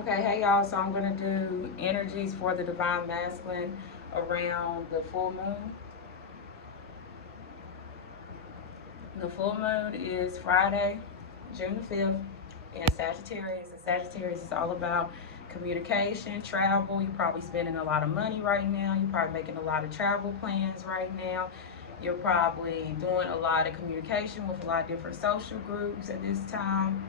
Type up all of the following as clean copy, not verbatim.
Okay, hey y'all. So I'm gonna do energies for the divine masculine around the full moon. The full moon is Friday, June the 5th, in Sagittarius. And Sagittarius is all about communication, travel. You're probably spending a lot of money right now. You're probably making a lot of travel plans right now. You're probably doing a lot of communication with a lot of different social groups at this time,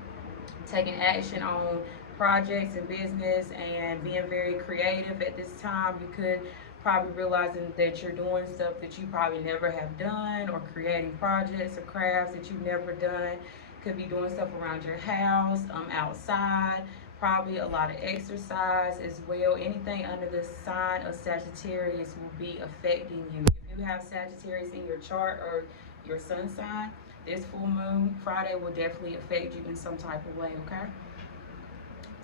taking action on projects and business and being very creative at this time. You could probably realizing that you're doing stuff that you probably never have done, or creating projects or crafts that you've never done. Could be doing stuff around your house, outside, probably a lot of exercise as well. Anything under the sign of Sagittarius will be affecting you. If you have Sagittarius in your chart or your sun sign, this full moon Friday will definitely affect you in some type of way, okay?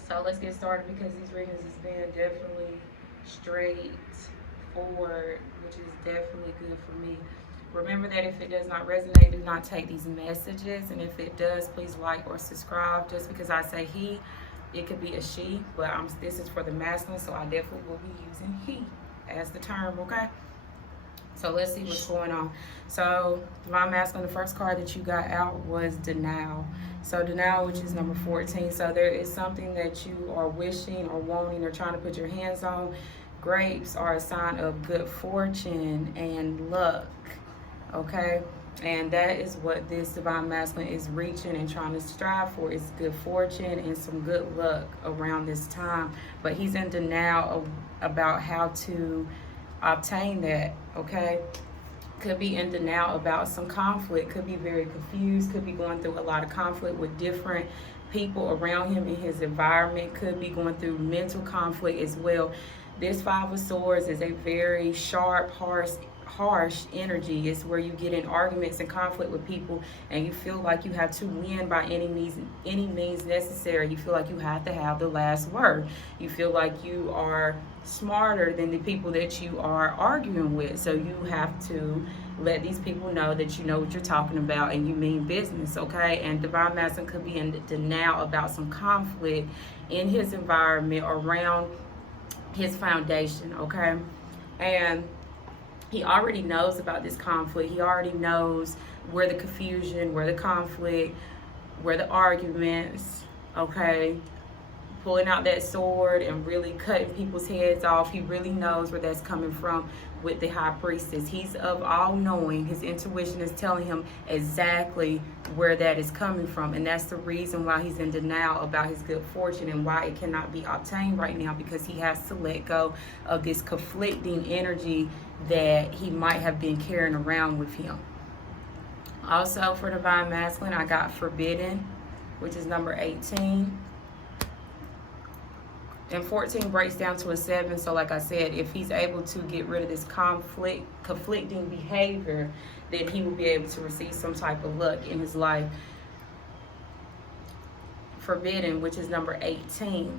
So let's get started, because these readings has been definitely straightforward, which is definitely good for me. Remember that if it does not resonate, do not take these messages. And if it does, please like or subscribe. Just because I say he, it could be a she, but this is for the masculine, so I definitely will be using he as the term, okay? So let's see what's going on. So divine masculine, the first card that you got out was denial. So denial, which is number 14. So there is something that you are wishing or wanting or trying to put your hands on. Grapes are a sign of good fortune and luck, okay? And that is what this divine masculine is reaching and trying to strive for, is good fortune and some good luck around this time. But he's in denial about how to obtain that, okay? Could be in denial about some conflict, could be very confused, could be going through a lot of conflict with different people around him in his environment, could be going through mental conflict as well. This Five of Swords is a very sharp, harsh energy. It's where you get in arguments and conflict with people and you feel like you have to win by any means necessary. You feel like you have to have the last word. You feel like you are smarter than the people that you are arguing with. So you have to let these people know that you know what you're talking about and you mean business, okay? And divine masculine could be in denial about some conflict in his environment around his foundation, okay? And he already knows about this conflict. He already knows where the confusion, where the conflict, where the arguments, okay? Pulling out that sword and really cutting people's heads off. He really knows where that's coming from with the high priestess. He's of all knowing. His intuition is telling him exactly where that is coming from. And that's the reason why he's in denial about his good fortune and why it cannot be obtained right now, because he has to let go of this conflicting energy that he might have been carrying around with him. Also for divine masculine, I got forbidden, which is number 18. And 14 breaks down to a 7. So like I said, if he's able to get rid of this conflicting behavior, then he will be able to receive some type of luck in his life. Forbidden, which is number 18,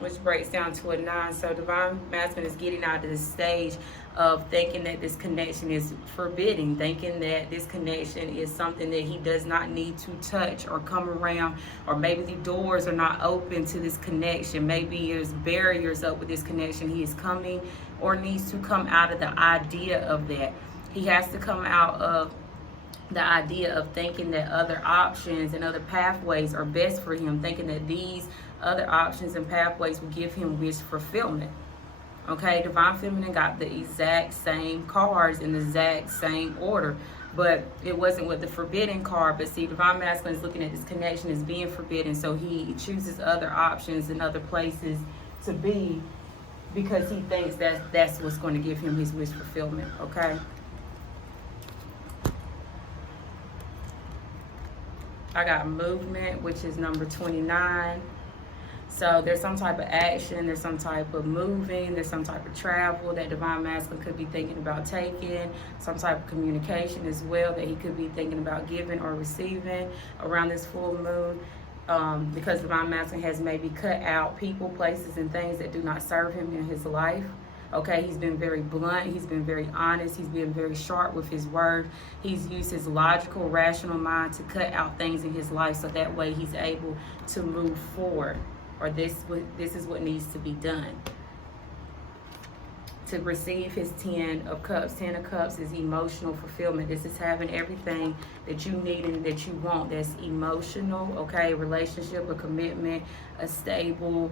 which breaks down to a 9. So divine masculine is getting out of the stage of thinking that this connection is forbidden, thinking that this connection is something that he does not need to touch or come around, or maybe the doors are not open to this connection. Maybe there's barriers up with this connection. He is coming or needs to come out of the idea of that. He has to come out of the idea of thinking that other options and other pathways are best for him, thinking that these other options and pathways will give him wish fulfillment. Okay, divine feminine got the exact same cards in the exact same order, but it wasn't with the forbidden card. But see, divine masculine is looking at this connection as being forbidden, so he chooses other options and other places to be, because he thinks that's what's going to give him his wish fulfillment. Okay, I got movement, which is number 29. So there's some type of action, there's some type of moving, there's some type of travel that divine masculine could be thinking about taking, some type of communication as well that he could be thinking about giving or receiving around this full moon, because divine masculine has maybe cut out people, places, and things that do not serve him in his life. Okay, he's been very blunt, he's been very honest, he's been very sharp with his word. He's used his logical, rational mind to cut out things in his life so that way he's able to move forward, or this is what needs to be done. To receive his 10 of cups. 10 of cups is emotional fulfillment. This is having everything that you need and that you want that's emotional, okay? Relationship, a commitment, a stable,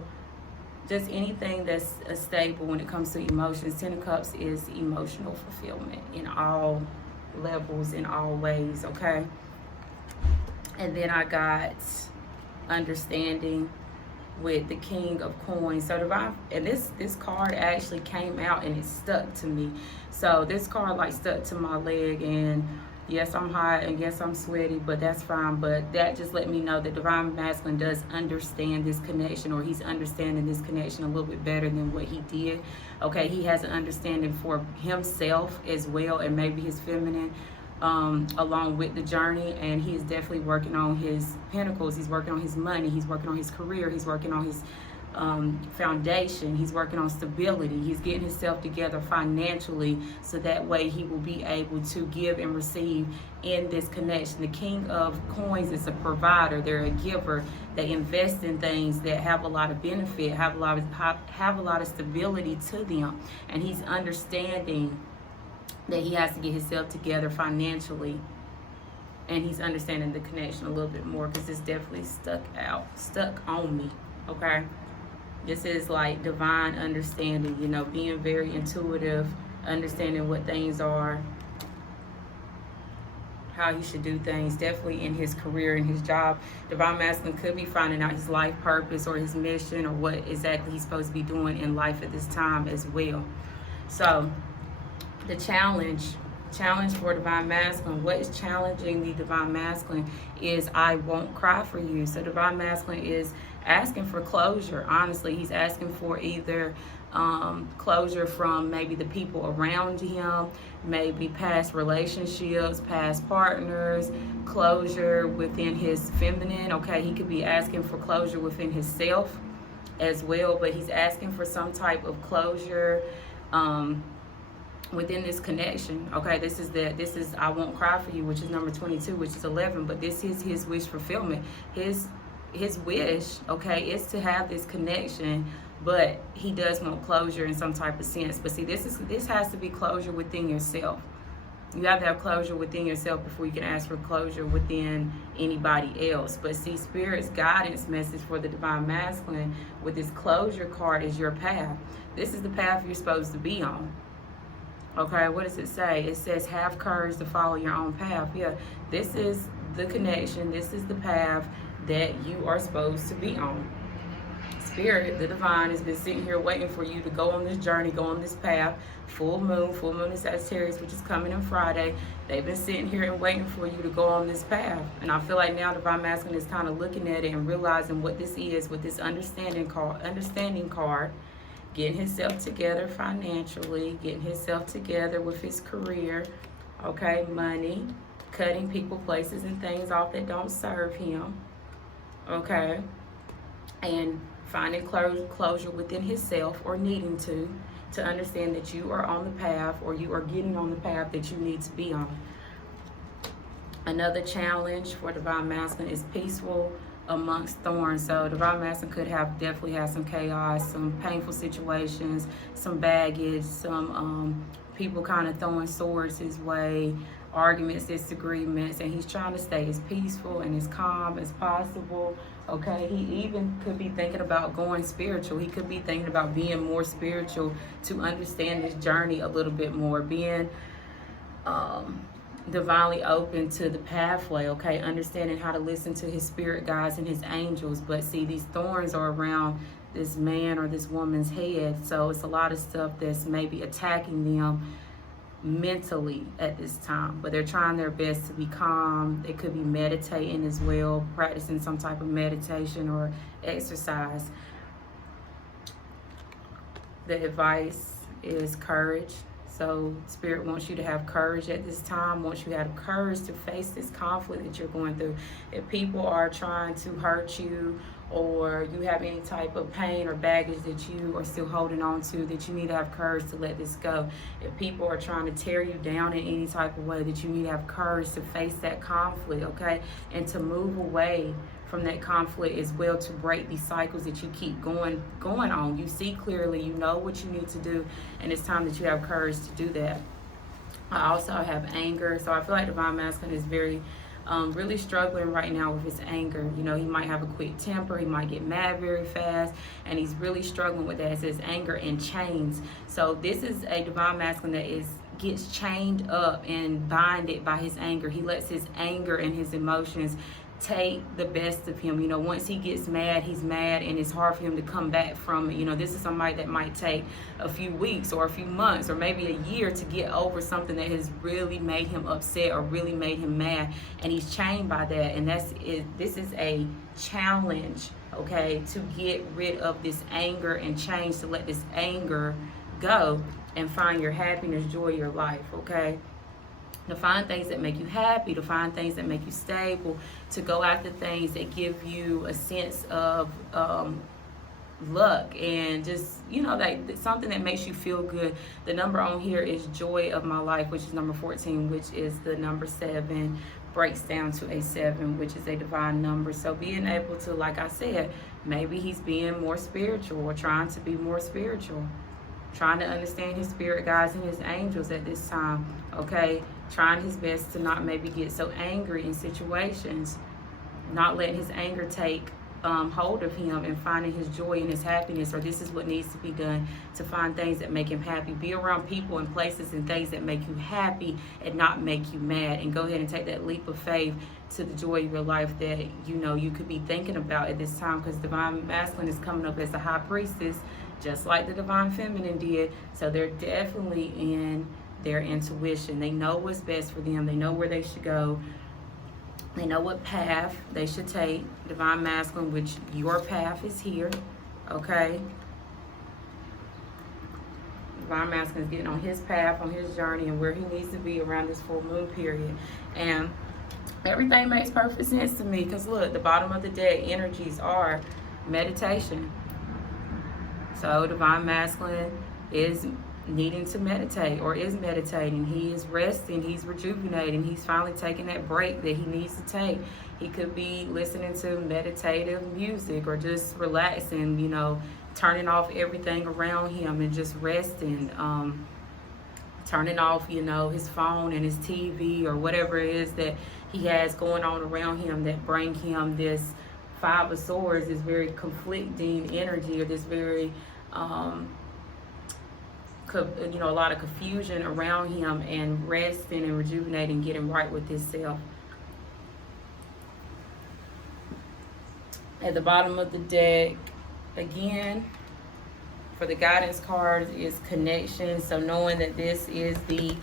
just anything that's stable when it comes to emotions. 10 of cups is emotional fulfillment in all levels, in all ways, okay? And then I got understanding with the King of Coins. So divine, and this card actually came out and it stuck to me. So this card like stuck to my leg, and yes, I'm hot and yes, I'm sweaty, but that's fine. But that just let me know that divine masculine does understand this connection, or he's understanding this connection a little bit better than what he did. Okay, he has an understanding for himself as well, and maybe his feminine along with the journey, and he is definitely working on his pentacles. He's working on his money, he's working on his career, he's working on his foundation, he's working on stability, he's getting himself together financially so that way he will be able to give and receive in this connection. The King of Coins is a provider, they're a giver, they invest in things that have a lot of benefit, have a lot of stability to them, and he's understanding that he has to get himself together financially, and he's understanding the connection a little bit more, because it's definitely stuck on me. Okay, this is like divine understanding, you know, being very intuitive, understanding what things are, how he should do things, definitely in his career and his job. Divine masculine could be finding out his life purpose or his mission, or what exactly he's supposed to be doing in life at this time as well. So the challenge for divine masculine, what is challenging the divine masculine is I won't cry for you. So divine masculine is asking for closure. Honestly, he's asking for either closure from maybe the people around him, maybe past relationships, past partners, closure within his feminine. Okay, he could be asking for closure within himself as well, but he's asking for some type of closure within this connection. Okay, this is I won't cry for you, which is number 22, which is 11, but this is his wish fulfillment. His wish, okay, is to have this connection, but he does want closure in some type of sense. But see, this has to be closure within yourself. You have to have closure within yourself before you can ask for closure within anybody else. But see, Spirit's guidance message for the divine masculine with this closure card is your path. This is the path you're supposed to be on. Okay, what does it say? It says have courage to follow your own path. Yeah, this is the connection. This is the path that you are supposed to be on. Spirit, the divine, has been sitting here waiting for you to go on this journey, go on this path. Full moon in Sagittarius, which is coming on Friday. They've been sitting here and waiting for you to go on this path. And I feel like now divine masculine is kind of looking at it and realizing what this is with this understanding card. Getting himself together financially, getting himself together with his career, okay, money, cutting people, places, and things off that don't serve him, okay, and finding closure within himself, or needing to understand that you are on the path, or you are getting on the path that you need to be on. Another challenge for divine masculine is peaceful amongst thorns. So divine masculine could definitely have some chaos, some painful situations, some baggage, some people kind of throwing swords his way, arguments, disagreements, and he's trying to stay as peaceful and as calm as possible. Okay, he even could be thinking about going spiritual. He could be thinking about being more spiritual to understand this journey a little bit more, being divinely open to the pathway, okay, understanding how to listen to his spirit guides and his angels. But see, these thorns are around this man or this woman's head, so it's a lot of stuff that's maybe attacking them mentally at this time, but they're trying their best to be calm. They could be meditating as well, practicing some type of meditation or exercise. The advice is courage. So Spirit wants you to have courage at this time, wants you to have courage to face this conflict that you're going through. If people are trying to hurt you, or you have any type of pain or baggage that you are still holding on to, that you need to have courage to let this go. If people are trying to tear you down in any type of way, that you need to have courage to face that conflict, okay? And to move away from that conflict as well, to break these cycles that you keep going on. You see clearly, you know what you need to do, and it's time that you have courage to do that. I also have anger, so I feel like Divine Masculine is very really struggling right now with his anger. You know, he might have a quick temper, he might get mad very fast, and he's really struggling with that. It says anger and chains. So this is a Divine Masculine that gets chained up and binded by his anger. He lets his anger and his emotions take the best of him. You know, once he gets mad, he's mad, and it's hard for him to come back from it. You know, this is somebody that might take a few weeks or a few months or maybe a year to get over something that has really made him upset or really made him mad, and he's chained by that. And this is a challenge, okay, to get rid of this anger and change, to let this anger go and find your happiness, joy, your life, okay? To find things that make you happy, to find things that make you stable, to go after things that give you a sense of luck, and just, you know, like something that makes you feel good. The number on here is joy of my life, which is number 14, which is the number 7, breaks down to a 7, which is a divine number. So being able to, like I said, maybe he's being more spiritual or trying to be more spiritual, trying to understand his spirit guides and his angels at this time, okay? Trying his best to not maybe get so angry in situations, not letting his anger take hold of him, and finding his joy and his happiness. Or this is what needs to be done, to find things that make him happy. Be around people and places and things that make you happy and not make you mad, and go ahead and take that leap of faith to the joy of your life that, you know, you could be thinking about at this time, because Divine Masculine is coming up as a high priestess, just like the Divine Feminine did. So they're definitely in their intuition. They know what's best for them. They know where they should go. They know what path they should take. Divine Masculine, which your path is here, okay? Divine Masculine is getting on his path, on his journey, and where he needs to be around this full moon period. And everything makes perfect sense to me, because look, the bottom of the deck energies are meditation. So Divine Masculine is needing to meditate, or is meditating. He is resting, he's rejuvenating, he's finally taking that break that he needs to take. He could be listening to meditative music, or just relaxing, you know, turning off everything around him and just resting, turning off, you know, his phone and his TV or whatever it is that he has going on around him that bring him this 5 of Swords, this very conflicting energy, or this very you know, a lot of confusion around him, and resting and rejuvenating, getting right with himself. At the bottom of the deck, again, for the guidance card is connection. So knowing that this is the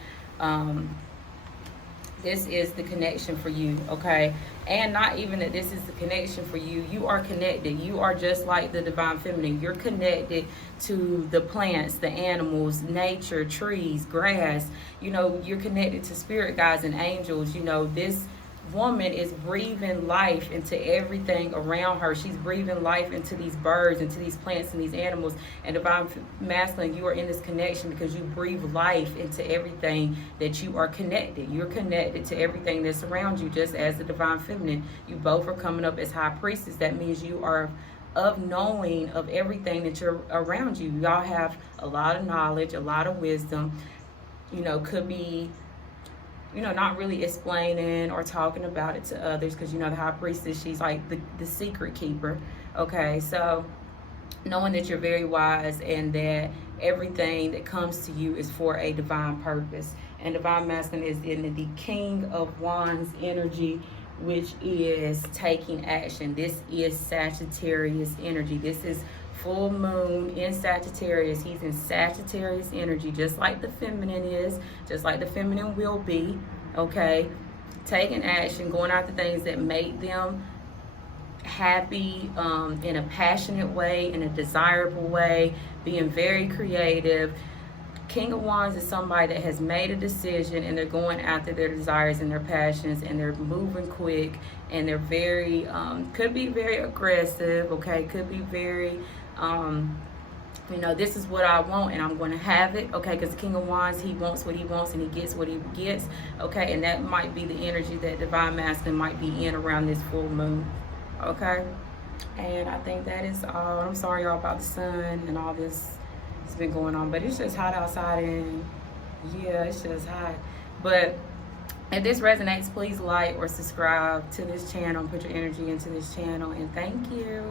connection for you, okay? And not even that this is the connection for you. You are connected. You are just like the Divine Feminine. You're connected to the plants, the animals, nature, trees, grass. You know, you're connected to spirit guides and angels. You know, this woman is breathing life into everything around her. She's breathing life into these birds, into these plants and these animals. And Divine Masculine, you are in this connection because you breathe life into everything that you are connected. You're connected to everything that's around you, just as the Divine Feminine. You both are coming up as high priestess. That means you are of knowing of everything that you're around you. Y'all have a lot of knowledge, a lot of wisdom. You know, could be, you know, not really explaining or talking about it to others, because, you know, the high priestess, she's like the secret keeper, okay? So knowing that you're very wise, and that everything that comes to you is for a divine purpose. And Divine Masculine is in the King of Wands energy, which is taking action. This is Sagittarius energy. This is full moon in Sagittarius. He's in Sagittarius energy, just like the feminine is, just like the feminine will be, okay? Taking action, going after things that make them happy, in a passionate way, in a desirable way, being very creative, King of Wands is somebody that has made a decision and they're going after their desires and their passions, and they're moving quick, and they're very, could be very aggressive, okay? Could be very, you know, this is what I want and I'm going to have it, okay? Because the King of Wands, he wants what he wants and he gets what he gets, okay? And that might be the energy that Divine Masculine might be in around this full moon, okay? And I think that is all. I'm sorry, y'all, about the sun and all this. It's been going on, but it's just hot outside, and yeah, it's just hot. But if this resonates, please like or subscribe to this channel, put your energy into this channel, and thank you.